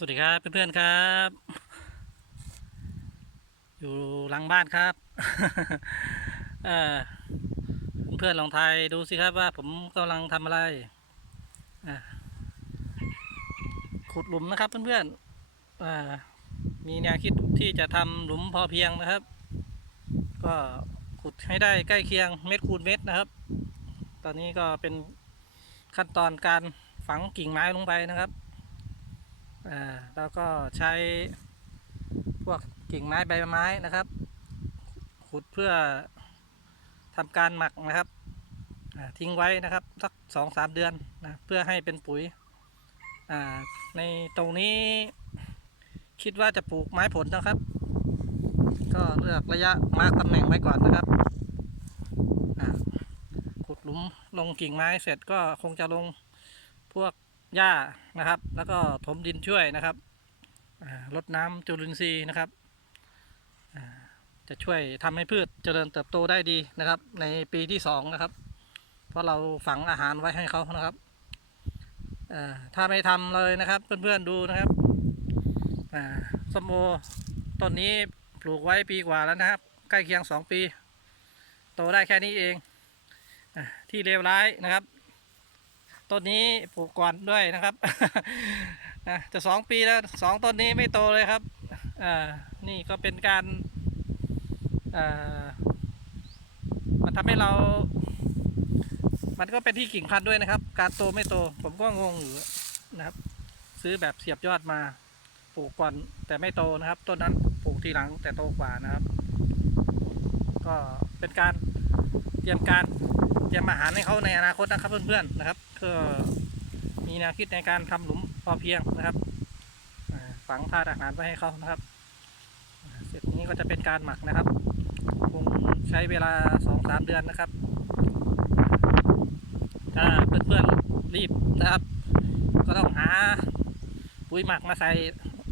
สวัสดีครับเพื่อนๆครับ อยู่หลังบ้านครับเอ่อเพื่อนๆลองทายดูสิครับว่าผมกำลังทำอะไรขุดหลุมนะครับเพื่อนๆอ่ามีแนวคิดที่จะทำหลุมพอเพียงนะครับ ก็ขุดให้ได้ใกล้เคียงเม็ดคูณเม็ดนะครับ ตอนนี้ก็เป็นขั้นตอนการฝังกิ่งไม้ลงไปนะครับ อ่าแล้วก็ใช้พวกกิ่งไม้ใบไม้นะครับ ขุดเพื่อทำการหมักนะครับทิ้งไว้นะครับสักสองสามเดือนนะเพื่อให้เป็นปุ๋ยในตรงนี้คิดว่าจะปลูกไม้ผลนะครับ ก็เลือกระยะมาร์กตำแหน่งไว้ก่อนนะครับขุดหลุมลงกิ่งไม้เสร็จก็คงจะลงพวก หญ้านะครับ แล้วก็ถมดินช่วยนะครับอ่ารดน้ำจุลินทรีย์นะครับ จะช่วยทำให้พืชเจริญเติบโตได้ดีนะครับ ในปีที่สองนะครับ เพราะเราฝังอาหารไว้ให้เขานะครับถ้าไม่ทำเลยนะครับเพื่อนๆดูนะครับส้มโอต้นนี้ปลูกไว้ปีกว่าแล้วนะครับ ใกล้เคียงสองปี โตได้แค่นี้เองที่เลวร้ายนะครับ ต้นนี้ปลูกก่อนด้วยนะครับอะจะสองปีแล้วสองต้นนี้ไม่โตเลยครับอ่านี่ก็เป็นการอ่ามันทำให้เรา มันก็เป็นที่กิ่งพันธุ์ด้วยนะครับ การโตไม่โต ผมก็งงอยู่นะครับ ซื้อแบบเสียบยอดมาปลูกก่อนแต่ไม่โตนะครับต้นนั้นปลูกทีหลังแต่โตกว่านะครับ ก็เป็นการเตรียมการ เตรียมอาหารให้เขาในอนาคตนะครับเพื่อนๆนะครับ ก็มีแนวคิดในการทำหลุมพอเพียงนะครับฝังธาตุอาหารไว้ให้เขานะครับ เสร็จนี้ก็จะเป็นการหมักนะครับคงใช้เวลาสองสามเดือนนะครับ ถ้าเพื่อนๆรีบนะครับ ก็ต้องหาปุ๋ยหมักมาใส่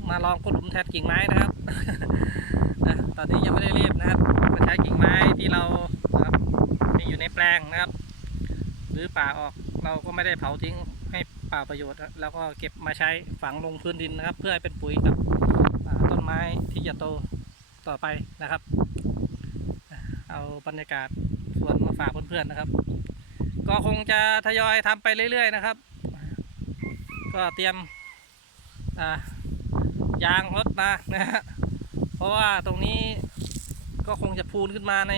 มาลองก้นหลุมแทนกิ่งไม้นะครับ ตอนนี้ยังไม่ได้รีบนะครับก็ใช้กิ่งไม้ที่เรานะครับ มีอยู่ใน แปลงนะครับ หรือป่าออกเราก็ไม่ได้เผาทิ้งให้ป่าประโยชน์ แล้วก็เก็บมาใช้ฝังลงพื้นดินนะครับ เพื่อให้เป็นปุ๋ยกับต้นไม้ที่จะโตต่อไปนะครับ เอาบรรยากาศสวนมาฝากเพื่อนๆนะครับ ก็คงจะทยอยทำไปเรื่อยๆนะครับ ก็เตรียมยางรถมานะฮะเพราะว่าตรงนี้ก็คงจะพูนขึ้นมาใน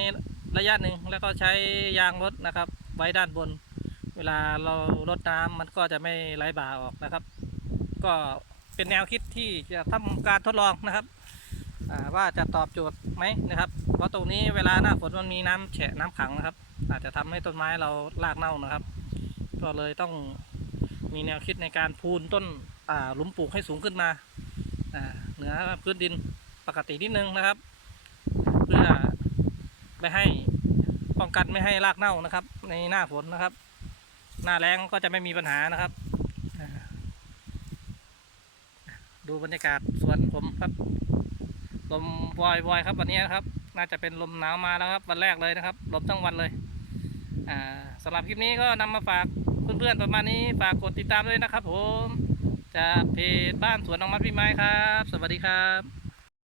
ระยะหนึ่งแล้วก็ใช้ยางรถนะครับ ไว้ด้านบน เวลาเรารดน้ำมันก็จะไม่ไหลบ่าออกนะครับ ก็เป็นแนวคิดที่จะทำการทดลองนะครับว่าจะตอบโจทย์ไหมนะครับ เพราะตรงนี้เวลาหน้าฝนมันมีน้ำแฉะน้ำขังนะครับ อาจจะทำให้ต้นไม้เรารากเน่านะครับ ก็เลยต้องมีแนวคิดในการพูนต้นหลุมปลูกให้สูงขึ้นมาอ่าเหนือพื้นดินปกตินิดนึงนะครับ เพื่อ ไม่ให้ป้องกันไม่ให้รากเน่านะครับ ในหน้าฝนนะครับ หน้าแรงก็จะไม่มีปัญหานะครับ ดูบรรยากาศสวนผมครับ ลมวอยวอยครับวันนี้นะครับ น่าจะเป็นลมหนาวมาแล้วครับ วันแรกเลยนะครับลมทั้งวันเลยอ่าสำหรับคลิปนี้ก็นำมาฝากเพื่อนๆประมาณนี้ฝากกดติดตามด้วยนะครับ ผมจากเพจบ้านสวนน้องมัดพี่ไม้ครับ สวัสดีครับ